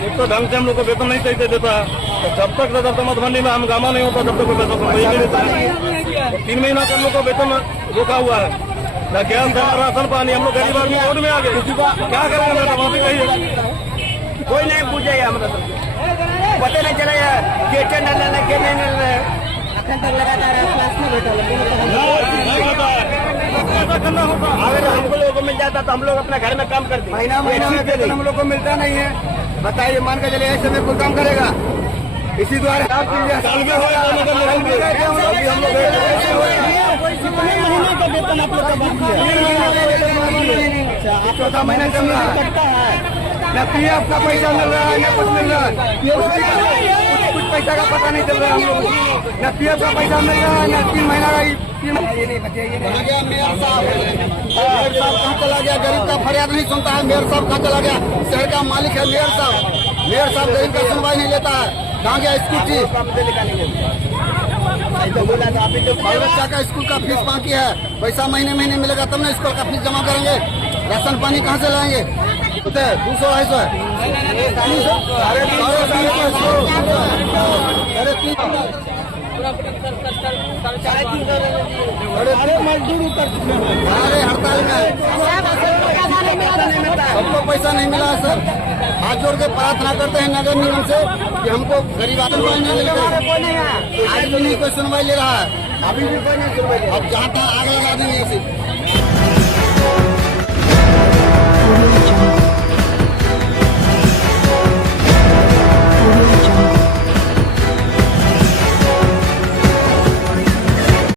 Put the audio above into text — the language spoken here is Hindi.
एक तो ढंग से हम लोग को वेतन नहीं सही देता है, तो जब तक रजत मधुबनी में हम गामा नहीं होता जब तक वेतन नहीं देता है। 3 महीना से हम लोग को वेतन रोका हुआ है, न गैस राशन पानी। हम लोग गरीब आदमी रोड में आ गए, क्या करेंगे मैडम आप ही कहिए। कोई नहीं पूछेगा, हम पता नहीं चलेगा के नहीं रहे करना होता। अगर हमको लोगों को मिल जाता तो हम लोग अपने घर में काम करते। महीना में हम लोग को मिलता नहीं है। बताइए, मान के चलिए ऐसे में कोई काम करेगा, इसी द्वारा चौथा महीना चल रहा है, न पीएफ का पैसा मिल रहा है, न कुछ मिल रहा है। कुछ पैसा का पता नहीं चल रहा है हम लोग को, न पीएफ का पैसा मिल रहा है, न 3 महीना का। मेयर साहब कहाँ चला गया? गरीब का फरियाद नहीं सुनता है। मेयर साहब कहाँ चला गया? शहर का मालिक है मेयर साहब। मेयर साहब गरीब का सुनवाई नहीं लेता है। कहाँ गया स्कूटी? बच्चा का स्कूल का फीस बाकी है, पैसा महीने महीने मिलेगा तब ना स्कूल का फीस जमा करेंगे। राशन पानी कहाँ से लाएंगे? 200-250 है। अरे मजदूर उतर चुके हैं, अरे हड़ताल में सबको पैसा नहीं मिला है सर। हाथ जोड़ के प्रार्थना करते हैं नगर निगम से कि हमको गरीब आदमी को नहीं मिलता। आज भी नहीं कोई सुनवाई ले रहा है, अभी भी कोई नहीं सुनवाई। अब जहाँ तहाँ आग लगा देंगे इसे।